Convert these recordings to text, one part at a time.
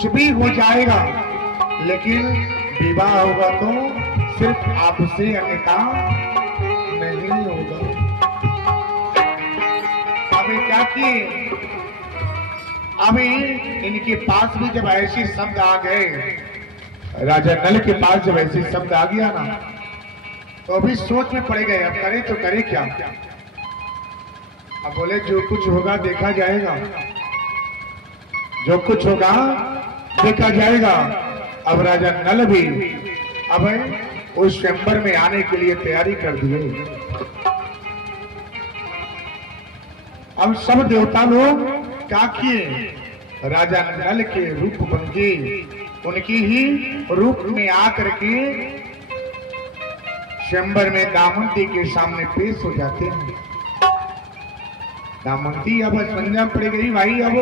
कुछ भी हो जाएगा, लेकिन विवाह होगा तो सिर्फ आपसे, अन्यथा नहीं होगा। अभी क्या किए, अभी इनके पास भी जब ऐसे शब्द आ गए, राजा नल के पास जब ऐसे शब्द आ गया ना, तो अभी सोच में पड़ गए, अब करे तो करे क्या। अब बोले जो कुछ होगा देखा जाएगा, जो कुछ होगा देखा जाएगा। अब राजा नल भी अब उस स्वयंवर में आने के लिए तैयारी कर दिए। अब सब देवता लोग क्या किए, राजा नल के रूप बन के उनकी ही रूप में आकर के स्वयंवर में दामंती के सामने पेश हो जाते हैं। दामंती अब संज्ञा पड़ गई, भाई अब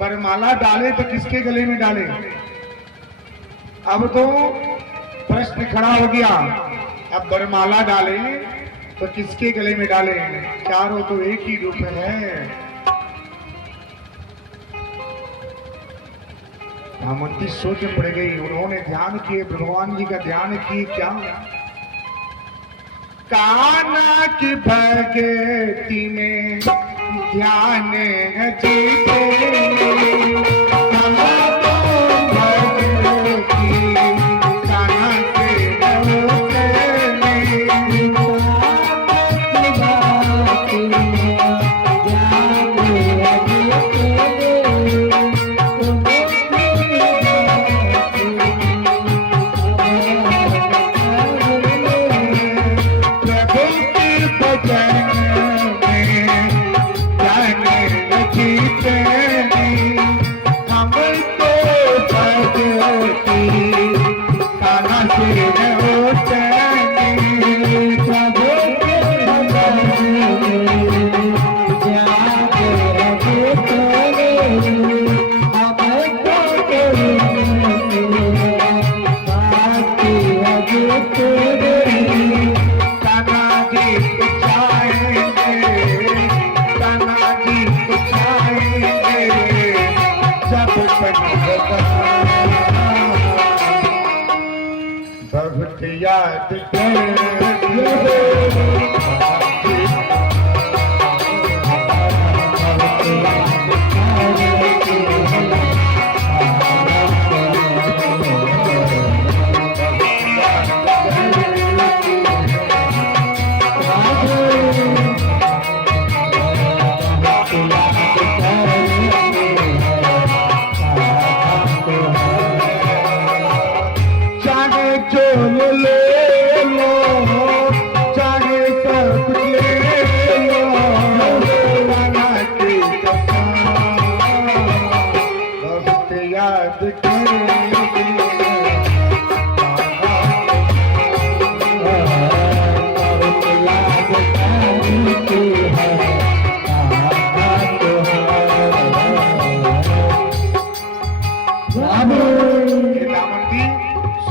वरमाला डाले तो किसके गले में डाले। अब तो प्रश्न खड़ा हो गया, अब वरमाला डाले तो किसके गले में डाले, चारों तो एक ही रूप है। दामंती सोच में पड़ गई, उन्होंने ध्यान किए, भगवान जी का ध्यान किए, क्या कान्हा की भगती में ध्यान जीते, याद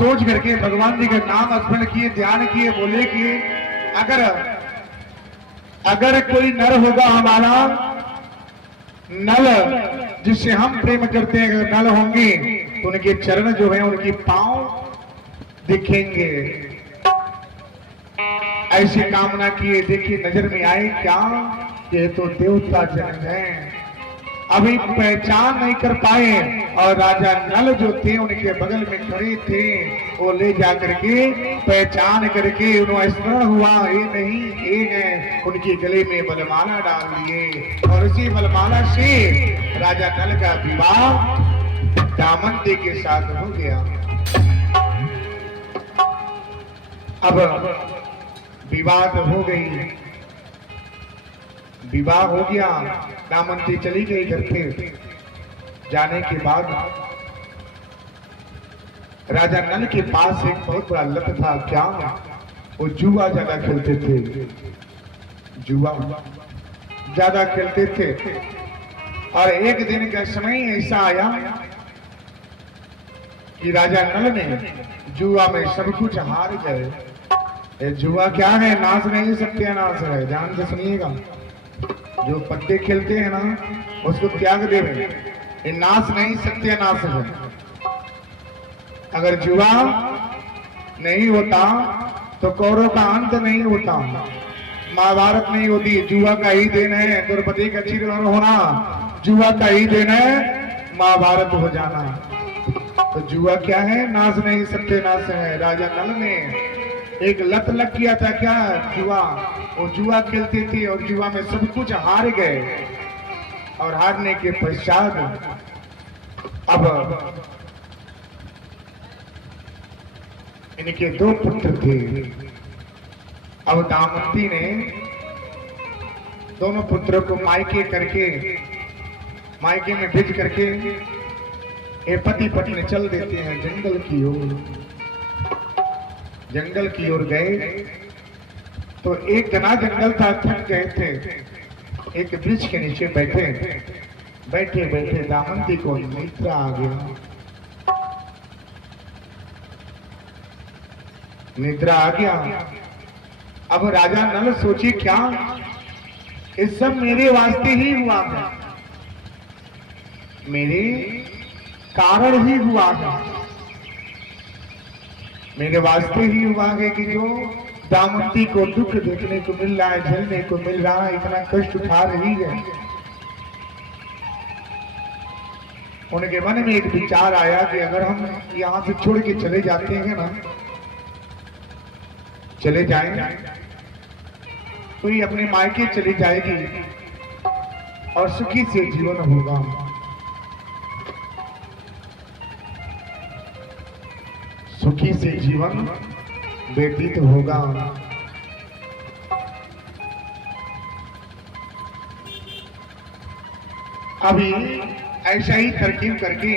सोच करके भगवान जी का नाम स्मरण किए, ध्यान किए, बोले कि अगर कोई नर होगा हमारा, नल जिससे हम प्रेम करते हैं, अगर नल होंगे तो उनके चरण जो है, उनके पांव दिखेंगे। ऐसी कामना किए, देखिए नजर में आए क्या, ये तो देवता जन है। अभी पहचान नहीं कर पाए, और राजा नल जो थे उनके बगल में खड़े थे, वो ले जाकर के पहचान करके उन्हें स्मरण हुआ, ये नहीं ये है, उनके गले में बलमाला डाल दिए। और इसी बलमाला से राजा नल का विवाह दामंती के साथ हो गया। अब विवाद हो गई, विवाह हो गया, दामंती चली गई घर पे। जाने के बाद राजा नल के पास एक बहुत बड़ा लत था, क्या वो जुआ ज्यादा खेलते थे, जुआ ज्यादा खेलते थे। और एक दिन का समय ऐसा आया कि राजा नल ने जुआ में सब कुछ हार गए। जुआ क्या है, नाश नहीं सत्यानाश है, ध्यान से सुनिएगा। जो पत्ते खेलते हैं ना, उसको त्याग देवे, नाश नहीं सत्यानाश है। अगर जुआ नहीं होता तो कौरव का अंत नहीं होता, महाभारत नहीं होती। जुआ का ही दिन है द्रौपदी का चिरहरण होना, जुआ का ही दिन है महाभारत हो जाना। तो जुआ क्या है? नाश नहीं सत्यानाश है। राजा नल ने एक लत लग किया था क्या? जुआ। वो जुआ खेलते थे और जुआ में सब कुछ हार गए, और हारने के पश्चात अब इनके दो पुत्र थे। अब दामवती ने दोनों पुत्रों को मायके करके, मायके में भेज करके ये पति पत्नी चल देते हैं जंगल की ओर। जंगल की ओर गए तो एक घना जंगल था, थक गए थे। एक वृक्ष के नीचे बैठे बैठे बैठे दामवती को निद्रा आ गया। निद्रा आ गया। अब राजा नल सोचे क्या, इस सब मेरे वास्ते ही हुआ है, मेरे कारण ही हुआ है, मेरे वास्ते ही हुआ है कि जो दामवती को दुख देखने को मिल रहा है, झेलने को मिल रहा है, इतना कष्ट उठा रही है। उनके मन में एक विचार आया कि अगर हम यहां से छोड़ के चले जाते हैं ना, चले जाएं, कोई अपने मायके चली जाएगी और सुखी से जीवन होगा। सुखी से जीवन व्यतीत होगा। अभी ऐसा ही तरकीब करके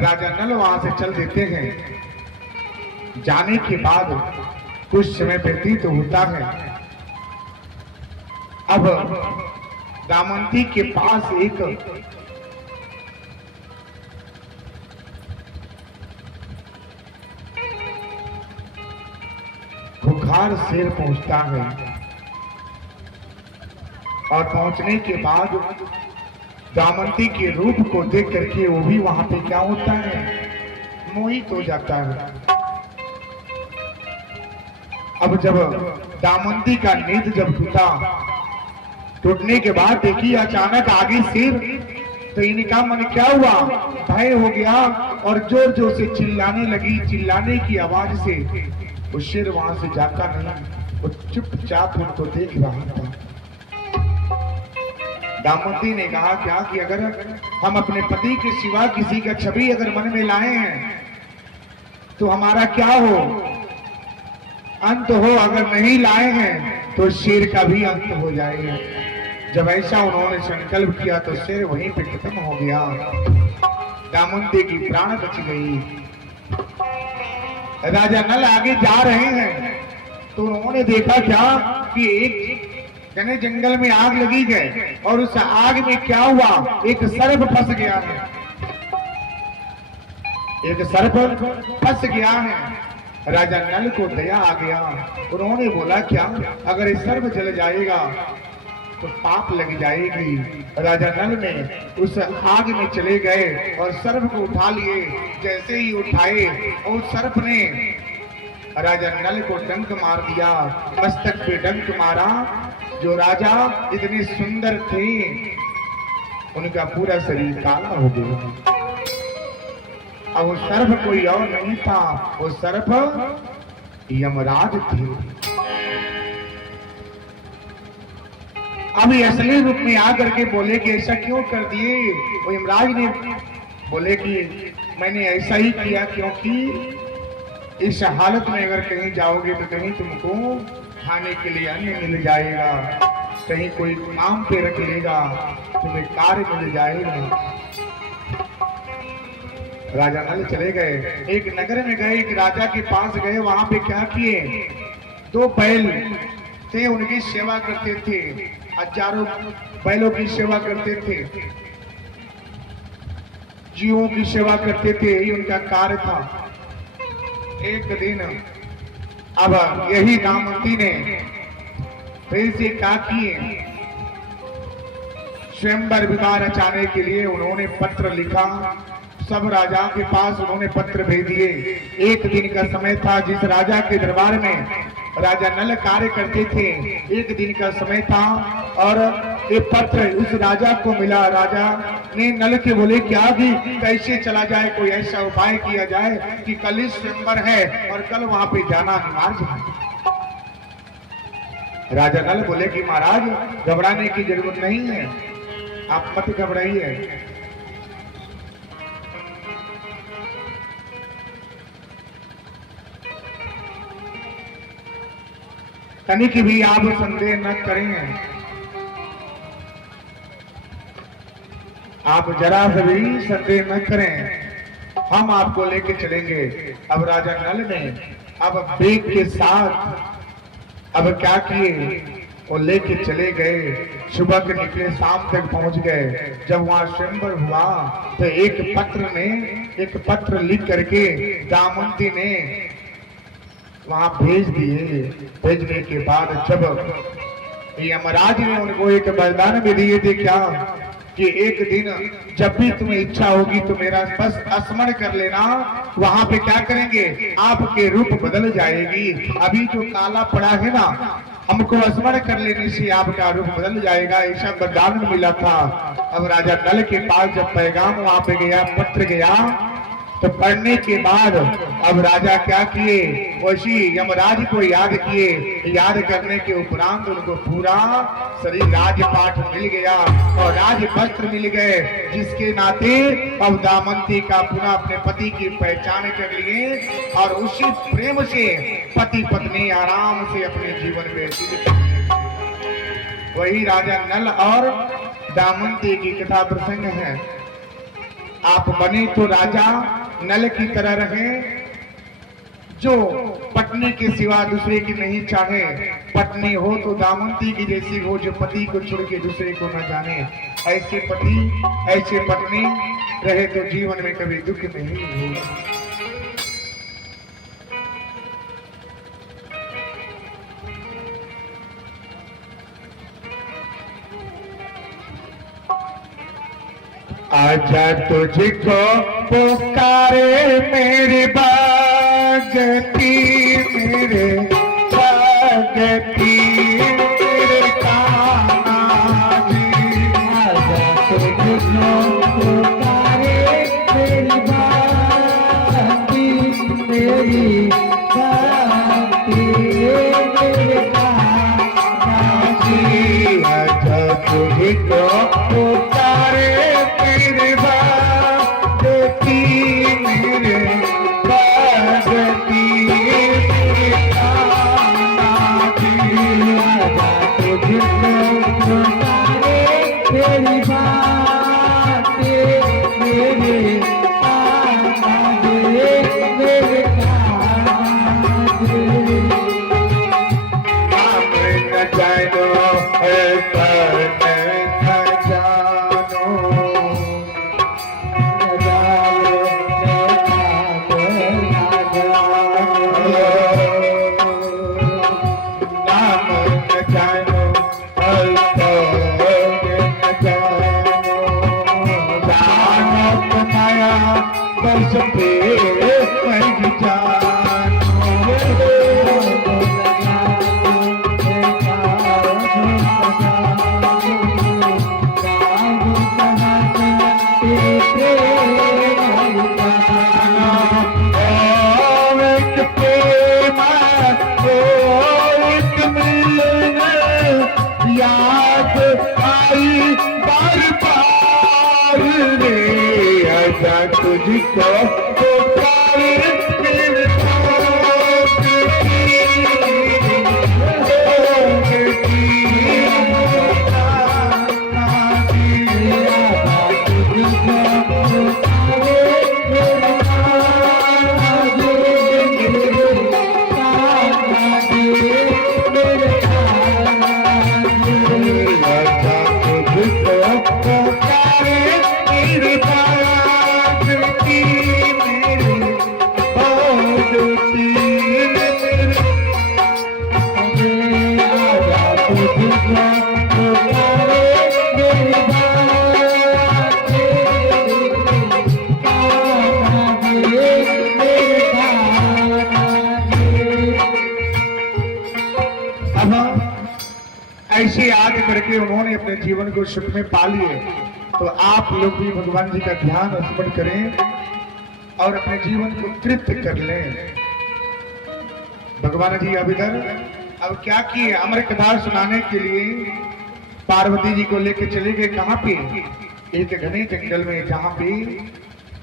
राजा नल वहां से चल देते हैं। जाने के बाद कुछ समय व्यतीत होता है। अब दामवती के पास एक खूंखार शेर पहुंचता है, और पहुंचने के बाद दामवती के रूप को देख करके वो भी वहां पे क्या होता है, मोहित हो जाता है। अब जब दामवती का नींद जब टूटने के बाद देखी अचानक आगे शेर, तो इनका मन क्या हुआ, भय हो गया और जोर जोर से चिल्लाने लगी। चिल्लाने की आवाज से वो शेर वहां से जाता नहीं, वो चुपचाप उनको देख रहा था। दामवती ने कहा क्या कि अगर हम अपने पति के सिवा किसी का छवि अगर मन में लाए हैं तो हमारा क्या हो, अंत हो। अगर नहीं लाए हैं तो शेर का भी अंत हो जाएगा। जब ऐसा उन्होंने संकल्प किया तो शेर वहीं पे खत्म हो गया। दामवती की प्राण बच गई। राजा नल आगे जा रहे हैं तो उन्होंने देखा क्या कि एक घने जंगल में आग लगी है, और उस आग में क्या हुआ, एक सर्प फंस गया है। एक सर्प फंस गया है। राजा नल को दया आ गया। उन्होंने बोला क्या, अगर इस सर्प जल जाएगा तो पाप लग जाएगी। राजा नल ने उस आग में चले गए और सर्प को उठा लिए। जैसे ही उठाए और सर्प ने राजा नल को डंक मार दिया, मस्तक पे डंक मारा। जो राजा इतने सुंदर थे उनका पूरा शरीर काला हो गया। अब वो सर्प कोई और नहीं था, वो सर्प यमराज थे। अभी असली रूप में आकर के बोले कि ऐसा क्यों कर दिए। वो यमराज ने बोले कि मैंने ऐसा ही किया क्योंकि इस हालत में अगर कहीं जाओगे तो कहीं तुमको खाने के लिए अन्न मिल जाएगा, कहीं कोई काम पे रख लेगा, तुम्हें कार्य मिल जाएगा। राजा नल चले गए। एक नगर में गए, एक राजा के पास गए। वहां पे क्या किए, दो बैल थे, उनकी सेवा करते थे। हजारों बैलों की सेवा करते थे, जीवों की सेवा करते थे, यही उनका कार्य था। एक दिन अब यही दामवती ने फिर से क्या किए, स्वयंवर विवाह रचाने के लिए उन्होंने पत्र लिखा, सब राजाओं के पास उन्होंने पत्र भेज दिए। एक दिन का समय था, जिस राजा के दरबार में राजा नल कार्य करते थे, एक दिन का समय था और ये पत्र उस राजा को मिला। राजा ने नल के बोले क्या भी कैसे चला जाए, कोई ऐसा उपाय किया जाए कि कल ही स्वयंवर है और कल वहां पे जाना अनिवार्य है। राजा नल बोले कि महाराज घबराने की जरूरत नहीं है, आप मत घबराइए। तनिक भी आप संदेह न करें, आप जरा से भी संदेह न करें, हम आपको लेके चलेंगे। अब राजा नल ने अब बेग के साथ अब क्या किए, वो लेके चले गए। सुबह के निकले, शाम तक पहुंच गए। जब वहां स्वयंवर हुआ तो एक पत्र लिख करके दामंती ने वहां भेज दिए। भेजने के बाद जब यमराज ने उनको एक वरदान भी दिए थे, क्या कि एक दिन जब भी तुम्हें इच्छा होगी तो मेरा बस स्मरण कर लेना, वहां पे क्या करेंगे, आपके रूप बदल जाएगी। अभी जो काला पड़ा है ना, हमको स्मरण कर लेने से आपका रूप बदल जाएगा, ऐसा वरदान मिला था। अब राजा नल के पास जब पैगाम वहां पे गया, पत्र गया, तो पढ़ने के बाद अब राजा क्या किए, वैसी यमराज को याद किए। याद करने के उपरांत उनको पूरा शरीर राजपाट मिल गया और राज वस्त्र मिल गए, जिसके नाते अब दामंती का पुनः अपने पति की पहचान कर लिए और उसी प्रेम से पति पत्नी आराम से अपने जीवन व्यतीत। वही राजा नल और दामंती की कथा प्रसंग है। आप बने तो राजा नल की तरह रहे, जो पत्नी के सिवा दूसरे की नहीं चाहे। पत्नी हो तो दामंती की जैसी हो, जो पति को छोड़ के दूसरे को न जाने। ऐसे पति ऐसे पत्नी रहे तो जीवन में कभी दुख नहीं होगा। आजा तुझको पुकारे मेरी भगती, मेरे भगती मेरे कान्हा जी। आजा तुझको पुकारे मेरी भगती, मेरी भगती मेरे कान्हा जी। आजा तुझको पुकारे मेरे भगती, मेरे भगती मेरे कान्हा जी। आजा तुझको पुकारे मेरी भगती, मेरे कान्हा जी, मेरे कान्हा जी। हम न जानो तुझको पुकारे मेरे ऐसे याद करके उन्होंने अपने जीवन को सुख में पा लिए। तो आप लोग भी भगवान जी का ध्यान स्मरण करें और अपने जीवन को तृप्त कर लें। भगवान जी अब इधर अब क्या किए, अमर कथा सुनाने के लिए पार्वती जी को लेकर चले गए। कहां पे? एक घने जंगल में, जहां पे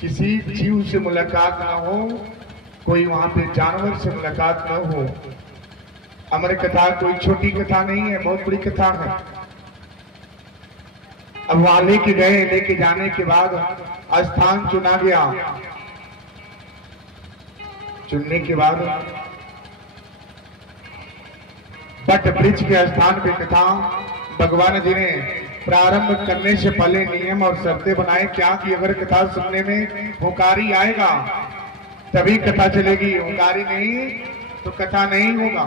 किसी जीव से मुलाकात ना हो, कोई वहां पे जानवर से मुलाकात ना हो। अमर कथा कोई छोटी कथा नहीं है, बहुत बड़ी कथा है। अब वहां लेके गए, लेके जाने के बाद स्थान चुना गया। चुनने के बाद बट वृक्ष के स्थान पे कथा भगवान जी ने प्रारंभ करने से पहले नियम और शर्तें बनाए। क्या कि अगर कथा सुनने में हुंकारी आएगा तभी कथा चलेगी, हुंकारी नहीं तो कथा नहीं होगा।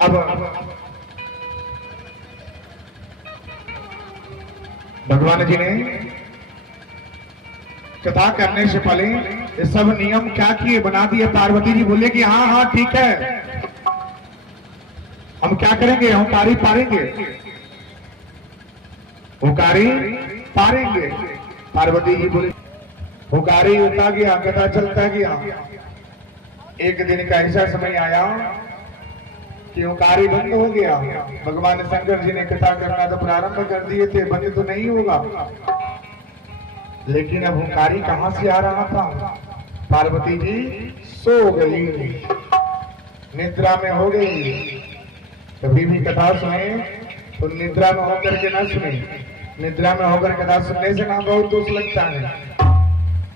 अब भगवान जी ने कथा करने से पहले ये सब नियम क्या किए, बना दिए। पार्वती जी बोले कि हाँ हाँ ठीक है, हम क्या करेंगे, हुंकारी पारेंगे, हुंकारी पारेंगे। पार्वती जी बोले, हुंकारी होता गया, कथा चलता गया। एक दिन का ऐसा समय आया कि हुंकारी बंद हो गया। भगवान शंकर जी ने कथा करना तो प्रारंभ कर दिए थे, बंद तो नहीं होगा। लेकिन अब हुंकारी कहां से आ रहा था? पार्वती जी सो गई, निद्रा में हो गई। कभी भी कथा सुने तो निद्रा में होकर के ना सुने। निद्रा में होकर कथा सुनने से ना बहुत दोष लगता है।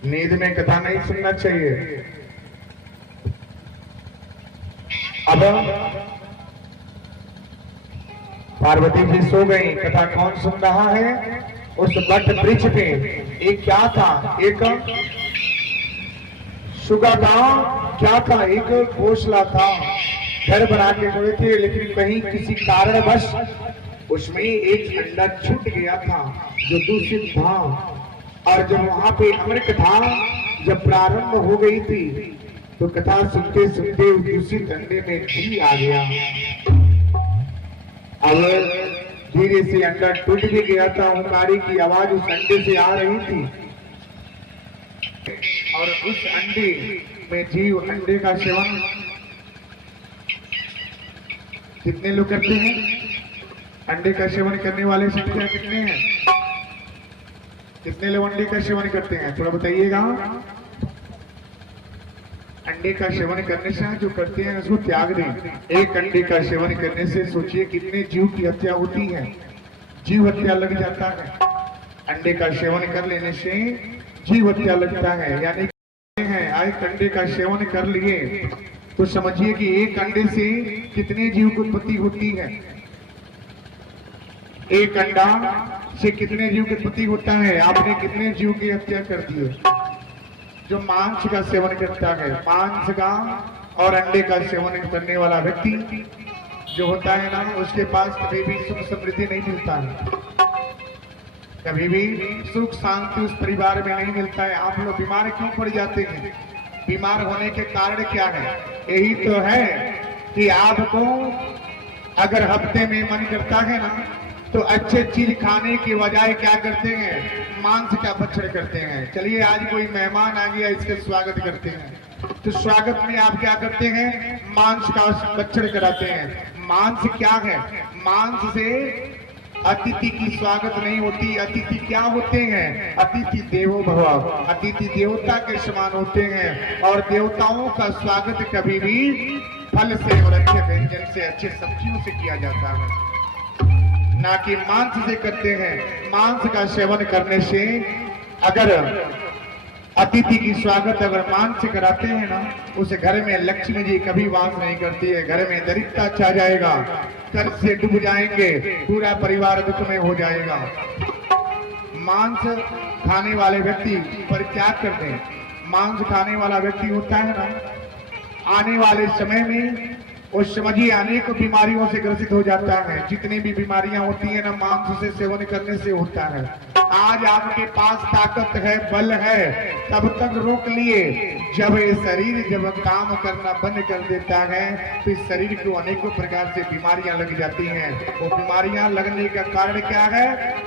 नींद में कथा नहीं सुनना चाहिए। अब पार्वती जी सो गई, कथा कौन सुन रहा है? उस बट वृक्ष पे एक क्या था, एक सुगा था, क्या था, एक घोंसला था। घर बना के सोए थे, लेकिन कहीं किसी कारणवश उसमें एक अंडा छूट गया था जो दूषित था। और जब वहां पे अमर कथा जब प्रारंभ हो गई थी तो कथा सुनते सुनते उस दूषित अंडे में घी आ गया। अब धीरे से अंडा टूट भी गया था। हुंकारी की आवाज उस अंडे से आ रही थी और उस अंडे में जीव अंडे का सेवन कितने लोग करते हैं? अंडे का सेवन करने वाले संख्या कितने हैं? कितने लोग अंडे का सेवन करते हैं? थोड़ा बताइएगा। अंडे का सेवन करने से जो करते हैं उसको त्याग दें। एक अंडे का सेवन करने से सोचिए कितने जीव की हत्या होती है, जीव हत्या लग जाता है। अंडे का सेवन कर लेने से जीव हत्या लगता है। यानी एक अंडे का सेवन कर लिए तो समझिए कि एक अंडे से कितने जीव की उत्पत्ति होती है। एक अंडा से कितने जीव की उत्पत्ति होता है। आपने कितने जीव की हत्या कर दी है। जो मांस का सेवन करता है, मांस का और अंडे का सेवन करने वाला व्यक्ति जो होता है ना, उसके पास कभी भी सुख समृद्धि नहीं मिलता है, कभी भी सुख शांति उस परिवार में नहीं मिलता है। आप लोग बीमार क्यों पड़ जाते हैं? बीमार होने के कारण क्या है? यही तो है कि आपको अगर हफ्ते में मन करता है ना तो अच्छे चीज खाने की बजाय क्या करते हैं? मांस का भक्षण करते हैं। चलिए आज कोई मेहमान आ गया, इसके स्वागत करते हैं तो स्वागत में आप क्या करते हैं? मांस का भक्षण कराते हैं। मांस क्या है? मांस से अतिथि की स्वागत नहीं होती। अतिथि क्या होते हैं? अतिथि देवो भव, अतिथि देवता के समान होते हैं। और देवताओं का स्वागत कभी भी फल से और अच्छे व्यंजन से, अच्छे सब्जियों से किया जाता है, ना कि मांस से करते हैं। मांस का सेवन करने से अगर अतिथि की स्वागत अगर मांस से कराते हैं ना, उस घर में लक्ष्मी जी कभी वास नहीं करती है। घर में दरिद्रता छा जाएगा, कर्ज से डूब जाएंगे, पूरा परिवार दुख में हो जाएगा। मांस खाने वाले व्यक्ति पर क्या करते हैं? मांस खाने वाला व्यक्ति होता है ना, आने वाले समय में उस समझिए अनेक बीमारियों से ग्रसित हो जाता है। जितनी भी बीमारियां होती है ना, मांस से सेवन करने से होता है। आज आपके पास ताकत है, बल है, तब तक रोक लिए। जब ये शरीर जब काम करना बंद कर देता है तो इस शरीर को अनेकों प्रकार से बीमारियां लग जाती हैं। वो बीमारियां लगने का कारण क्या है?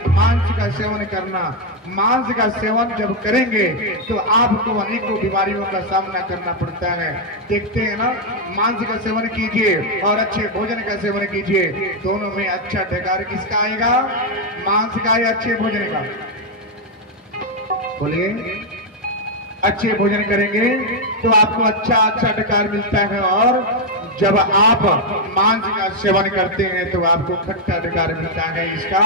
मांस का सेवन करना। मांस का सेवन जब करेंगे तो आपको अनेकों बीमारियों का सामना करना पड़ता है। देखते हैं ना, मांस का सेवन कीजिए और अच्छे भोजन का सेवन कीजिए, दोनों में अच्छा ढकार किसका आएगा? मांस का या अच्छे भोजन का? बोलिए। अच्छे भोजन करेंगे तो आपको अच्छा ढकार मिलता है, और जब आप मांस का सेवन करते हैं तो आपको खट्टा ढकार मिलता है। इसका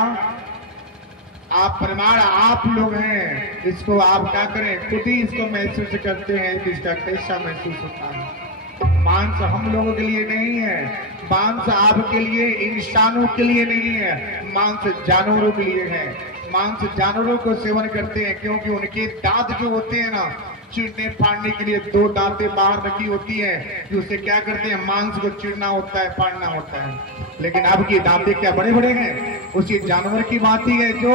आप प्रमाण आप लोग हैं। इसको आप क्या करें, खुद ही इसको महसूस करते हैं कि इसका कैसा महसूस होता है। मांस हम लोगों के लिए नहीं है, मांस आपके लिए, इंसानों के लिए नहीं है, मांस जानवरों के लिए है। मांस जानवरों को सेवन करते हैं क्योंकि उनके दांत जो होते हैं ना, चीरने फाड़ने के लिए दो दांतें बाहर रखी होती है, जो उसे क्या करते हैं, मांस को चीरना होता है, फाड़ना होता है। लेकिन आपकी दांतें क्या बड़े बड़े हैं? उसी जानवर की बात ही है, जो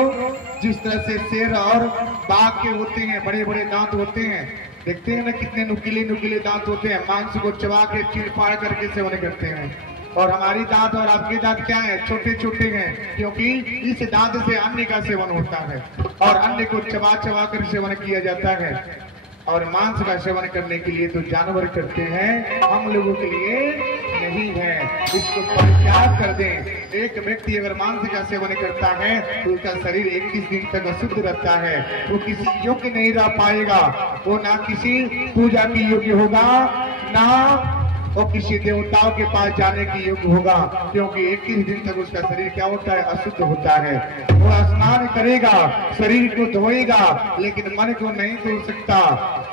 जिस तरह से शेर और बाघ के होते हैं, बड़े बड़े दांत होते हैं। देखते हैं ना कितने नुकीले नुकीले दांत होते हैं, मांस को चबा के चीर फाड़ करके सेवन करते हैं। और हमारी दांत और आपके दांत क्या है? छोटे छोटे हैं, क्योंकि इस दांत से अन्न का सेवन होता है और अन्न को चबा चबा कर सेवन किया जाता है। और मांस का सेवन करने के लिए तो जानवर करते हैं, हम लोगों के लिए नहीं है। इसको परित्याग कर दें। एक व्यक्ति अगर मांस का सेवन करता है तो उसका शरीर 21 दिन तक अशुद्ध रहता है, वो किसी योग्य नहीं रह पाएगा, वो ना किसी पूजा की योग्य होगा, ना वो किसी देवताओं के पास जाने की योग्य होगा, क्योंकि 21 दिन तक उसका शरीर क्या होता है? अशुद्ध होता है। वो स्नान करेगा, शरीर को धोएगा, लेकिन मन को नहीं धो सकता।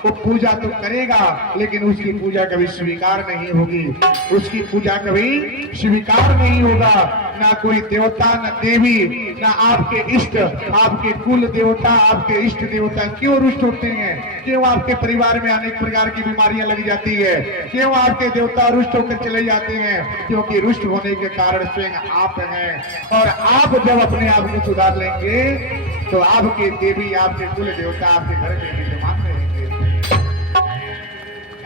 वो पूजा तो करेगा, लेकिन उसकी पूजा कभी स्वीकार नहीं होगी, उसकी पूजा कभी स्वीकार नहीं होगा। ना कोई देवता, ना देवी, ना आपके इष्ट, आपके कुल देवता, आपके इष्ट देवता क्यों रुष्ट होते हैं? क्यों आपके परिवार में अनेक प्रकार की बीमारियां लग जाती है? क्यों आपके देवता रुष्ट होकर चले जाते हैं? क्योंकि रुष्ट होने के कारण स्वयं आप हैं। और आप जब अपने आप को सुधार लेंगे तो आपके देवी, आपके कुल देवता आपके घर में विद्यमान रहेंगे।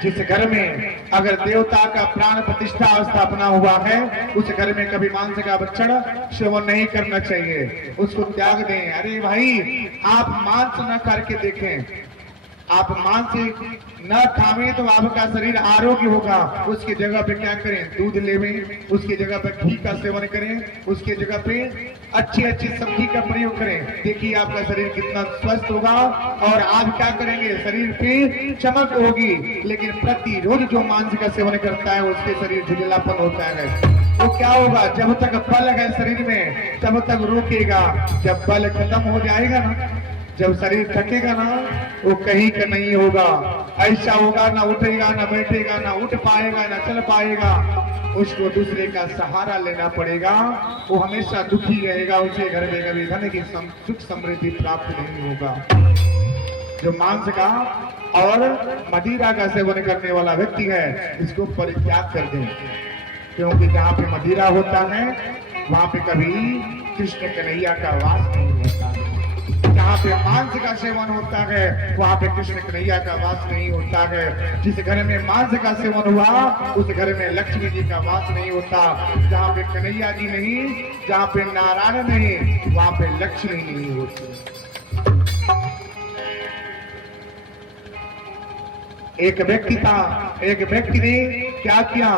जिस घर में अगर देवता का प्राण प्रतिष्ठा स्थापना हुआ है, उस घर में कभी मांस का भक्षण सेवन नहीं करना चाहिए, उसको त्याग दें। अरे भाई, आप मांस न करके देखें, आप मांस न खावें तो आपका शरीर आरोग्य होगा। उसकी जगह पे क्या करें? दूध लेवें, उसकी जगह पे घी का सेवन करें, उसकी जगह पे अच्छी अच्छी सब्जी का प्रयोग करें। देखिए आपका शरीर कितना स्वस्थ होगा और आप क्या करेंगे? शरीर पे चमक होगी। लेकिन प्रतिरोज जो मांस का सेवन करता है उसके शरीर झुंझलापन होता है। तो क्या होगा? जब तक बल है शरीर में तब तक रोकेगा, जब बल खत्म हो जाएगा ना, जब शरीर थकेगा ना, वो कहीं का नहीं होगा। ऐसा होगा, ना उठेगा, ना बैठेगा, ना उठ पाएगा, ना चल पाएगा, उसको दूसरे का सहारा लेना पड़ेगा। वो हमेशा दुखी रहेगा, उसे घर में कभी धन की सुख समृद्धि प्राप्त नहीं होगा। जो मांस का और मदिरा का सेवन करने वाला व्यक्ति है, इसको परित्याग कर दें, क्योंकि जहाँ पे मदिरा होता है वहां पे कभी कृष्ण कन्हैया का वास नहीं होता। जहाँ पे मांस का सेवन होता है वहां पे कृष्ण कन्हैया का वास नहीं होता है। जिस घर में मांस का सेवन हुआ उस घर में लक्ष्मी जी का वास नहीं होता। जहाँ पे कन्हैया जी नहीं, जहाँ पे नारायण नहीं, वहां पे लक्ष्मी नहीं होती। एक व्यक्ति था, एक व्यक्ति ने क्या किया,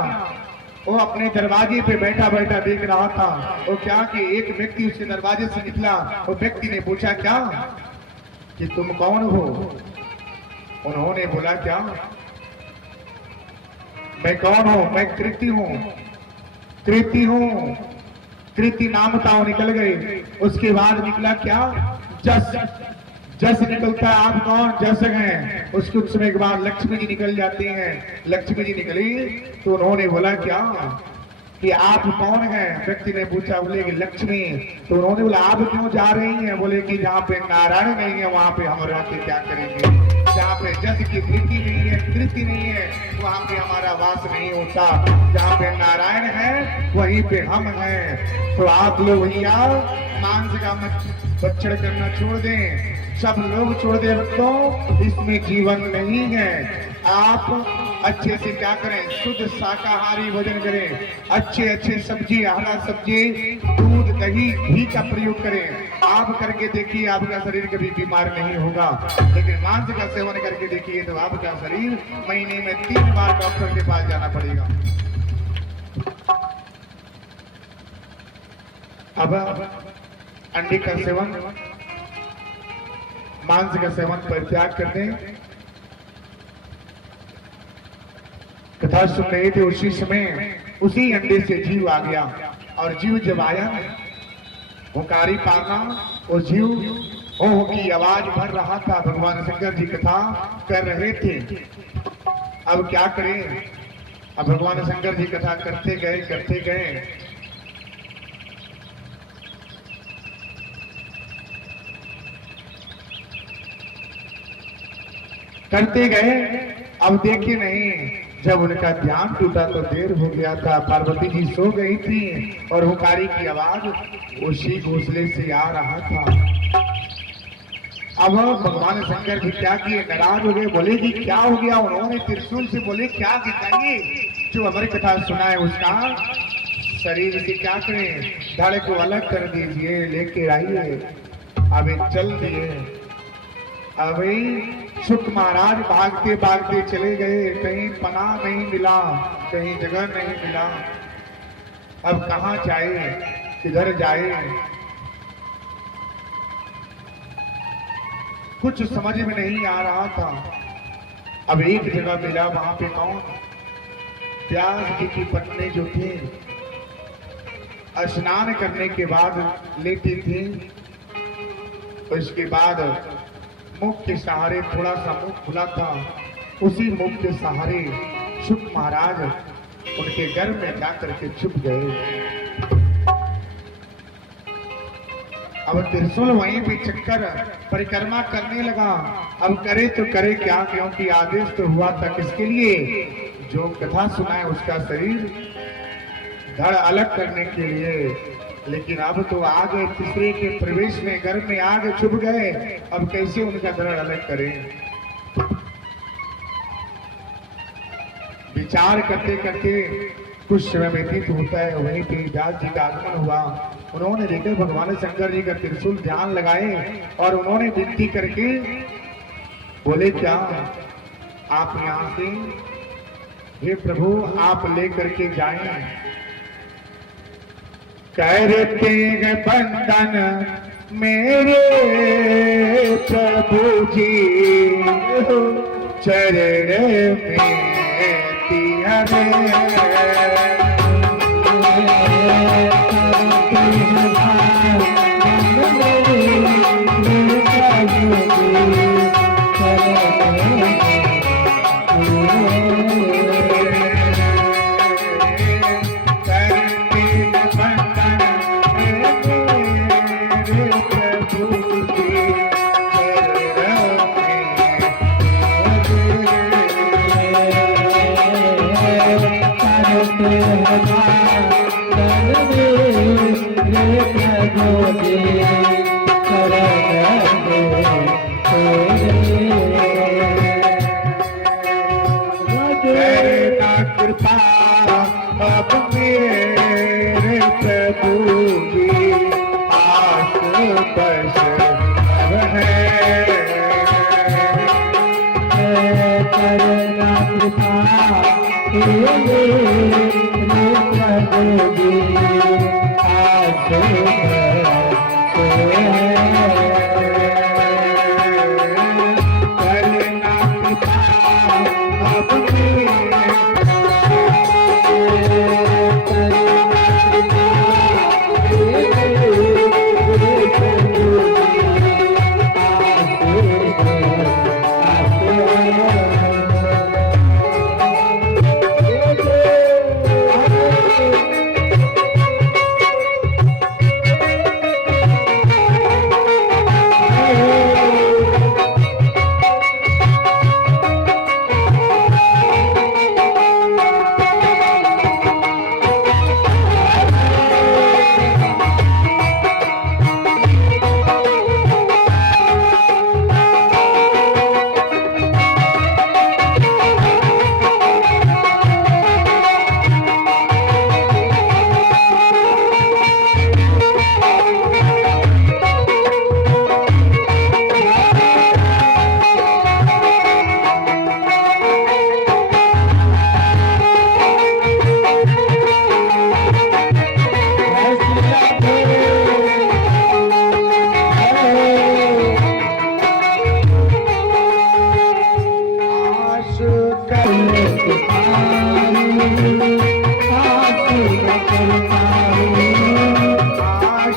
वो अपने दरवाजे पे बैठा बैठा देख रहा था। वो क्या कि एक व्यक्ति उसके दरवाजे से निकला। वो व्यक्ति ने पूछा, क्या कि तुम कौन हो? उन्होंने बोला, क्या मैं कौन हूं? मैं कृति हूं, कृति हूं। कृति नाम था, वो निकल गए। उसके बाद निकला क्या? जस। जस निकलता है, आप कौन? जस हैं। उसके कुछ समय के बाद लक्ष्मी जी निकल जाती हैं। लक्ष्मी जी निकली तो उन्होंने बोला, क्या कि आप कौन हैं? व्यक्ति ने पूछा, बोले कि लक्ष्मी। तो उन्होंने बोला, आप क्यों जा रही हैं? बोले कि जहाँ पे नारायण नहीं है वहां पे हम रह के क्या करेंगे। जहाँ पे जस की वृत्ति नहीं है, कृति नहीं है, वहाँ पे हमारा वास नहीं होता। जहाँ पे नारायण है वहीं पे हम हैं। तो आप लोग भैया मांस का भक्षण करना छोड़ दें, सब लोग छोड़ दे। तो इसमें जीवन नहीं है। आप अच्छे से क्या करें, शुद्ध शाकाहारी भोजन करें, अच्छे अच्छे सब्जी, हरा सब्जी, दूध, दही, घी का प्रयोग करें। आप करके देखिए, आपका शरीर कभी बीमार नहीं होगा। लेकिन मांस का सेवन करके देखिए तो आपका शरीर महीने में 3 बार डॉक्टर के पास जाना पड़ेगा। अब अंडे का सेवन, मांस का सेवन परित्याग कर दें। कथा सुन रहे थे, उसी समय उसी अंडे से जीव आ गया। और जीव जब आया, हुंकारी पारना, और जीव हो की आवाज भर रहा था। भगवान शंकर जी कथा कर रहे थे। अब क्या करें? अब भगवान शंकर जी कथा करते गए करते गए। करते गए, अब देखे नहीं, जब उनका ध्यान टूटा तो देर हो गया था। पार्वती जी सो गई थी और हुंकारी की आवाज उसी घोंसले से आ रहा था। अब भगवान शंकर जी क्या किए, नाराज हो गए। बोले जी क्या हो गया? उन्होंने त्रिशूल से बोले क्या गिराएंगे? जो हमारी कथा सुना है उसका शरीर से क्या करें, धड़ को अलग कर दीजिए, लेके आइए। अभी चल दिए। अभी शुक महाराज भागते भागते चले गए। कहीं पनाह नहीं मिला, कहीं जगह नहीं मिला। अब कहाँ जाए, किधर जाए, कुछ समझ में नहीं आ रहा था। अब एक जगह मिला, वहां पे कौन, व्यास जी की पत्नी जो थी, स्नान करने के बाद लेटी थी। तो इसके बाद मुख के सहारे, थोड़ा सा मुख खुला था, उसी मुख के सहारे शुक महाराज उनके गर्भ में जाकर के छुप गए। अब त्रिशूल वहीं भी चक्कर परिक्रमा करने लगा। अब करे तो करे क्या, क्योंकि आदेश तो हुआ था किसके लिए? जो कथा सुना है उसका शरीर धड़ अलग करने के लिए। लेकिन अब तो आ गए तीसरे के प्रवेश में, गर्भ में आगे छुप गए। अब कैसे उनका धड़ अलग करें? विचार करते करते कुछ समय व्यतीत होता है। वहीं पे व्यास जी का आगमन हुआ। उन्होंने देखा भगवान शंकर जी का त्रिशूल, ध्यान लगाए और उन्होंने विनती करके बोले क्या आप यहाँ से, हे प्रभु आप लेकर के जाएं। करते हैं बंधन मेरे प्रभु जी, चरण में तिहरे। कृपा अब मेरे प्रभु की आस बस अब है। करना कृपा मेरे प्रभु की आस बस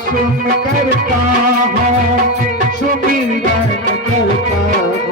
सुन करता हूँ सुमिरन करता हूँ